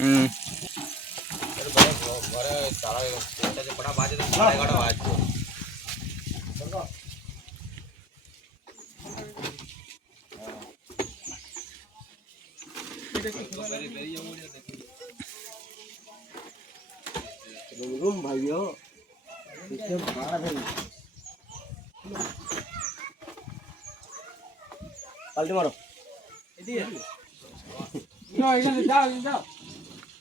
হুম। ঘরে তারা তিনটা যে কটা বাজে তো সাড়ে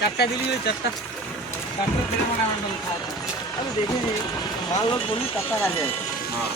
চারটা দিলি ওই চারটা। চারটা ফিরে মনে আমার আমি দেখিনি মাল বলি চারটা কাজে হ্যাঁ।